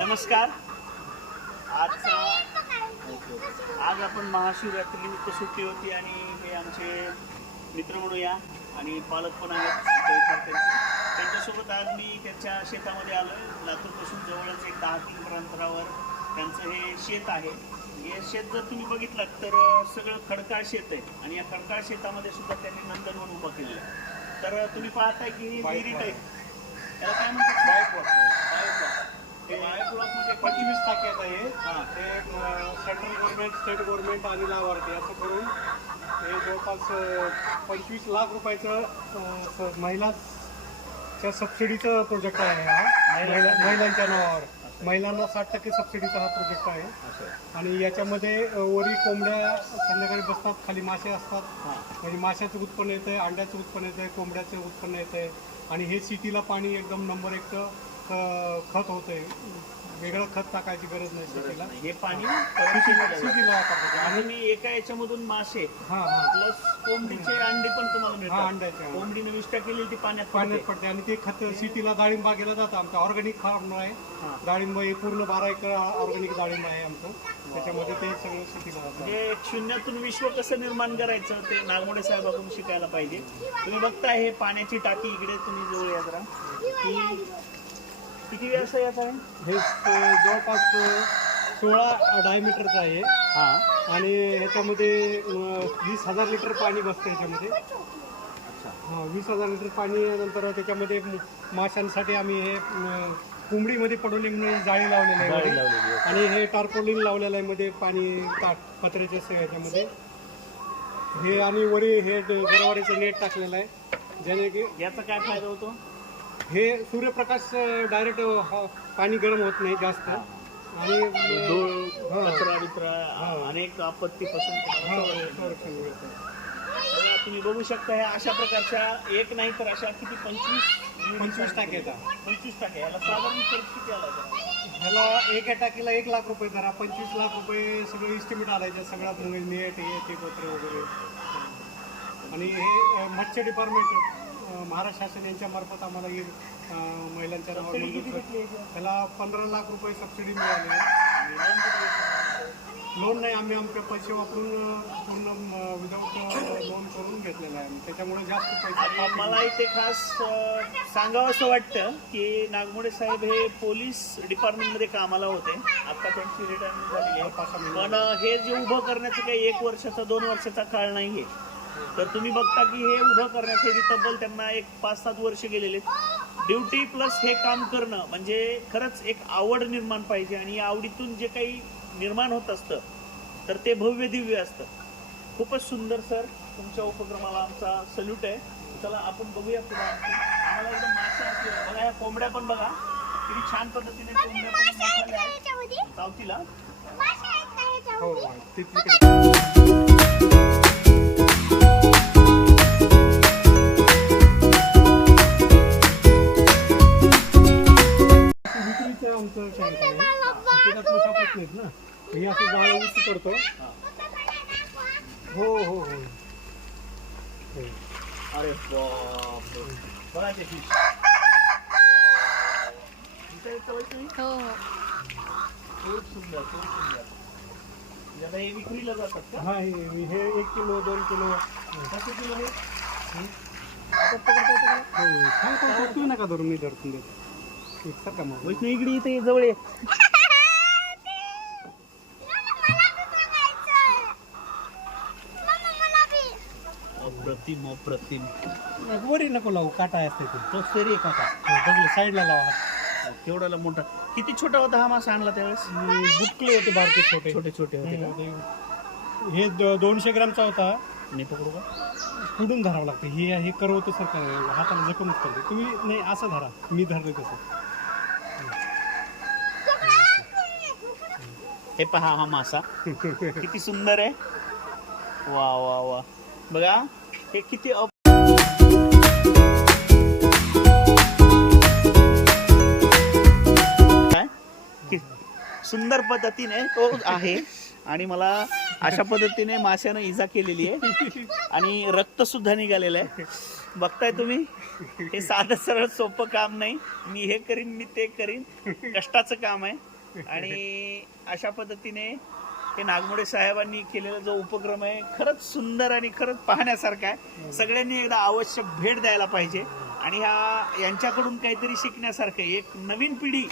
नमस्कार. आजचा आज आपण महाशिवरात्री निमित्त सुट्टी होती आणि हे आमचे मित्र म्हणूया आणि पालक पण आहेत त्यांच्यासोबत आज मी त्यांच्या शेतामध्ये आलो आहे लातूरपासून जवळच एक दहा किलोमीटर अंतरावर त्यांचं हे शेत आहे. हे शेत जर तुम्ही बघितलं तर सगळं खडकाळ शेत आहे आणि या खडकाळ शेतामध्ये सुद्धा त्यांनी नंदनवन उभं केलेलं आहे. तर तुम्ही पाहताय की हे विहिरी टाईप त्याला काय म्हणतात? हे म्हणजे पंचवीस टाक्यात आहे ते सेंट्रल गव्हर्नमेंट स्टेट गव्हर्नमेंट आणि लाभार्थी असं करून हे जवळपास पंचवीस लाख रुपयाचं महिलाच्या सबसिडीचं प्रोजेक्ट आहे हा. महिला महिलांच्या नावावर. महिलांना साठ टक्के सबसिडीचा हा प्रोजेक्ट आहे. आणि याच्यामध्ये वरी कोंबड्या संध्याकाळी बसतात खाली मासे असतात. म्हणजे माशाचं उत्पन्न येतं आहे अंड्याचं उत्पन्न येतं आहे कोंबड्याचं उत्पन्न येतं आहे आणि हे सिटीला पाणी एकदम नंबर एकचं. ख- खत होतं आहे वेगळं खत टाकायची गरज नाही सिटीला हे पाणी वापरतात. आणि मी एका याच्यामधून मासे हां हां. प्लस कोंबडीचे अंडे पण तुम्हाला हा मिळतात. अंड्याचे अंडे. कोंबडीने विष्ठा केलेली ती पाण्यात पाण्यात पडते. आणि ते खत सिटीला डाळिंब बागेला जातं आमचं. ऑर्गॅनिक फार्म आहे. हां. डाळिंब हे पूर्ण बारा एकर ऑर्गॅनिक डाळिंब आहे आमचं. त्याच्यामध्ये ते सगळं जातं. म्हणजे शून्यातून विश्व कसं निर्माण करायचं ते नागमोडे साहेबाकडून शिकायला पाहिजे. तुम्ही बघताय हे पाण्याची टाकी इकडे तुम्ही जवळ या जरा. किती व्यवसाय याचा आहे हे स- जवळपास सोळा डायमीटरचं आहे. हा. आणि ह्याच्यामध्ये अं, वीस हजार लिटर पाणी बसतं ह्याच्यामध्ये. हा वीस हजार लिटर पाणी नंतर त्याच्यामध्ये म- माशांसाठी आम्ही हे अं, कोंबडीमध्ये पडवली म्हणून जाळी लावलेली आहे. जाळी मध्ये. लावलेली आहे. आणि हे टार्पोलिन लावलेलं आहे मध्ये पाणी टा पत्र्याच्या स- ह्याच्यामध्ये. हे आणि वरी हे ड- गरवारीचं नेट टाकलेलं आहे. ज्याने की याचा काय फायदा होतो? हे सूर्यप्रकाश डायरेक्ट पाणी गरम होत नाही जास्त. आणि धूळ. कचरा बिचरा अनेक आपत्तीपासून मिळतं. बघा, तुम्ही बघू शकता ह्या अशा प्रकारच्या एक नाही तर अशा किती पंचवीस पंचवीस टाके येतात पंचवीस टाके याला साधारण खर्च किती आला जरा? ह्याला एका टाकीला एक लाख रुपये धरा पंचवीस लाख रुपये सगळं इस्टिमेट आलायचं सगळ्यात म्हणजे नेट हे ते पत्र वगैरे आणि हे मत्स्य डिपार्टमेंट महाराष्ट्र शासन यांच्या मार्फत आम्हाला हे महिलांच्या नावावर मंजूर कर-? त्याला पंधरा लाख रुपये सबसिडी मिळाली. आहे? लोन नाही आम्ही आमचे पैसे वापरून अ, पूर्ण विदाऊट लोन करून घेतलेलं आहे त्याच्यामुळे जास्त आणि पैसे मला इथे खास सांगावं असं वाटतं की नागमोडे साहेब हे पोलीस डिपार्टमेंटमध्ये कामाला होते. आता त्यांची रिटायरमेंट झालेली आहे. पण अ, हे जे उभं करण्याचं काही एक वर्षाचा दोन वर्षाचा काळ नाहीये. तर तुम्ही बघता की हे उभं करण्यासाठी तब्बल त्यांना एक पाच सात वर्ष गेलेले ड्युटी प्लस हे काम करणं म्हणजे खरंच एक आवड निर्माण पाहिजे आणि या आवडीतून जे काही निर्माण होत असतं तर ते भव्य दिव्य असतं. खूपच सुंदर सर. तुमच्या उपक्रमाला आमचा सल्यूट आहे. चला आपण बघूया पुढे. आणखी. आम्हाला एकदम मासे असले. बघा या कोंबड्या पण बघा. किती छान पद्धतीने कोंबड्या पण आहेत. चावतीला हो हो. करतो हो हो हो. हो. अरे? हो हो. खूप सुंदर खूप सुंदर. आता हे विक्रीला जातात का? हा हे हे एक किलो दोन किलो. कसं किलो हे. हो? काय काय तू नका धरून मी धरतून देतो का मग वैष्णवी इकडे इथे जवळ ये. अप्रतिम. अप्रतिम वरी नको लावू काटा असते ते. तो सरी का का बघले साईडला लावा. केवढाला मोठा. किती छोटा होता हा मासा आणला त्यावेळेस? बुटले होते बारके छोटे. छोटे छोटे होते का? हम्म, हे द- दोनशे ग्रामचा होता. मी पकडू का? पुढून धरावं लागतं. हे हे करवतं सरकार हाताला जखमच करते. तुम्ही नाही असं धरा. मी धरले तसं. हे पहा हा मासा. किती सुंदर आहे. वा वा वा. बघा. हे किती अप- सुंदर पद्धतीने तो आहे. आणि मला अशा पद्धतीने माशानं इजा केलेली आहे. आणि रक्त सुद्धा निघालेलं आहे. बघताय तुम्ही? हे साधं सरळ सोपं काम नाही. मी हे करीन मी ते करीन. कष्टाचं काम आहे. आणि अशा पद्धतीने हे नागमोडे साहेबांनी केलेला जो उपक्रम आहे खरंच सुंदर आणि खरंच पाहण्यासारखा आहे. सगळ्यांनी एकदा आवश्यक भेट द्यायला पाहिजे. आणि ह्या यांच्याकडून काहीतरी शिकण्यासारखं आहे. एक नवीन पिढी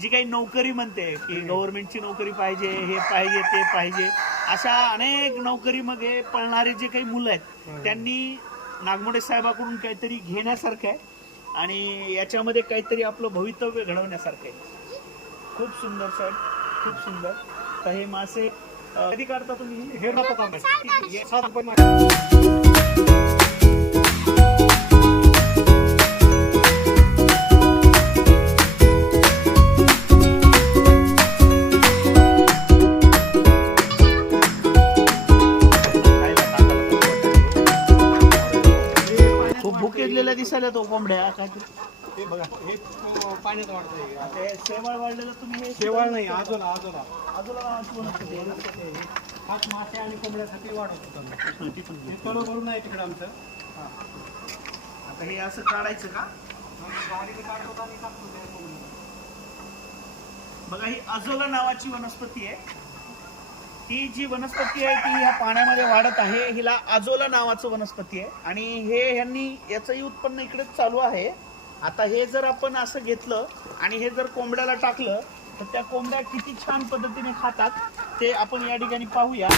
जी काही नोकरी म्हणते की गव्हर्नमेंटची नोकरी पाहिजे हे पाहिजे ते पाहिजे. अशा अनेक नोकरी मग हे पळणारे जे काही मुलं आहेत त्यांनी नागमोडे साहेबाकडून काहीतरी घेण्यासारखं आहे. आणि याच्यामध्ये काहीतरी आपलं भवितव्य घडवण्यासारखं आहे. खूप सुंदर साहेब. खूप सुंदर. तर हे मासे कधी काढता तुम्ही? हे. हे- सात रुपये भुकेलेल्या दिसायला तो कोंबड्या काय ते- हे बघा हे अं, पाण्यात वाढतंय. ते शेवाळ वाढलेलं तुम्ही हे शेवाळ नाही आजोला आजोला. आजूला? हाच मासे आणि कोंबड्यासाठी वाढत हे तळ भरून आहे तिकडे आमचं. आता हे असं काढायचं का. बघा ही अजोला नावाची वनस्पती आहे. ती जी वनस्पती आहे ती ह्या पाण्यामध्ये वाढत आहे हिला आजोला नावाचं वनस्पती आहे. आणि हे ह्यांनी याचंही उत्पन्न इकडेच चालू आहे. आता हे जर आपण असं घेतलं आणि हे जर कोंबड्याला टाकलं तर त्या कोंबड्या किती छान पद्धतीने खातात ते आपण या ठिकाणी पाहूया.